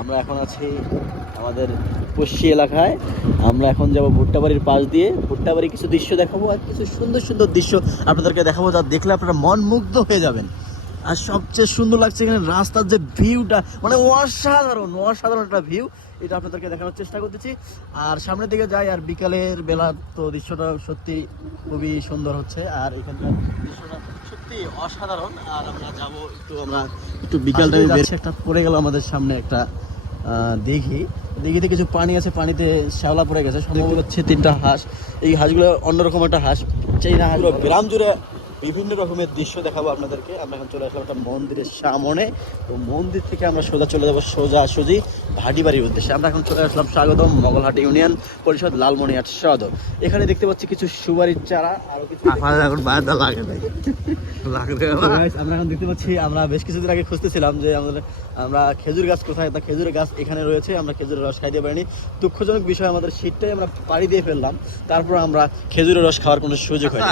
আমরা এখন আছি আমাদের পশ্চিম এলাকায়। আমরা এখন যাব ভুট্টা বাড়ির পাশ দিয়ে। ভুট্টা বাড়ির কিছু দৃশ্য দেখাবো আর কিছু সুন্দর সুন্দর দৃশ্য আপনাদেরকে দেখাবো যা দেখলে আপনারা মন মুগ্ধ হয়ে যাবেন। আর সবচেয়ে সুন্দর লাগছে এখানে রাস্তার যে ভিউটা মানে অসাধারণ অসাধারণ একটা ভিউ। এটা আপনাদেরকে দেখানোর চেষ্টা করতেছি। আর সামনের দিকে যাই আর বিকালের বেলা তো দৃশ্যটা সত্যি খুবই সুন্দর হচ্ছে। আর এখানকার দৃশ্যটা সত্যি অসাধারণ। আর আমরা যাব একটু আমরা একটু বিকাল টাইমে বেশ একটা পড়ে গেল আমাদের সামনে একটা আহ, দেখিতে কিছু পানি আছে পানিতে শ্যাওলা পড়ে গেছে। সম্ভবত হচ্ছে তিনটা হাঁস। এই হাঁসগুলো অন্যরকম একটা হাঁস। সেই হাঁস গ্রাম জুড়ে বিভিন্ন রকমের দৃশ্য দেখাবো আপনাদেরকে। আমরা এখন চলে আসলাম একটা মন্দিরের সামনে। তো মন্দির থেকে আমরা সোজা চলে যাব সোজা সুজি ভাটি বাড়ির উদ্দেশ্যে। আমরা এখন চলে আসলাম স্বাগতম মগলহাটি ইউনিয়ন পরিষদ লালমনিহাট সদর। এখানে দেখতে পাচ্ছি কিছু সুবারির চারা আরও কিছু আমার এখন বায়দা লাগে নাই। আমরা এখন দেখতে পাচ্ছি আমরা বেশ কিছুদিন আগে খুঁজতেছিলাম যে আমাদের আমরা খেজুর গাছ কোথায় তা খেজুরের গাছ এখানে রয়েছে আমরা খেজুরের রস খাইতে পারিনি। দুঃখজনক বিষয় আমাদের শীতটাই আমরা পাড়ি দিয়ে ফেললাম। তারপর আমরা খেজুরের রস খাওয়ার কোনো সুযোগ হয়নি।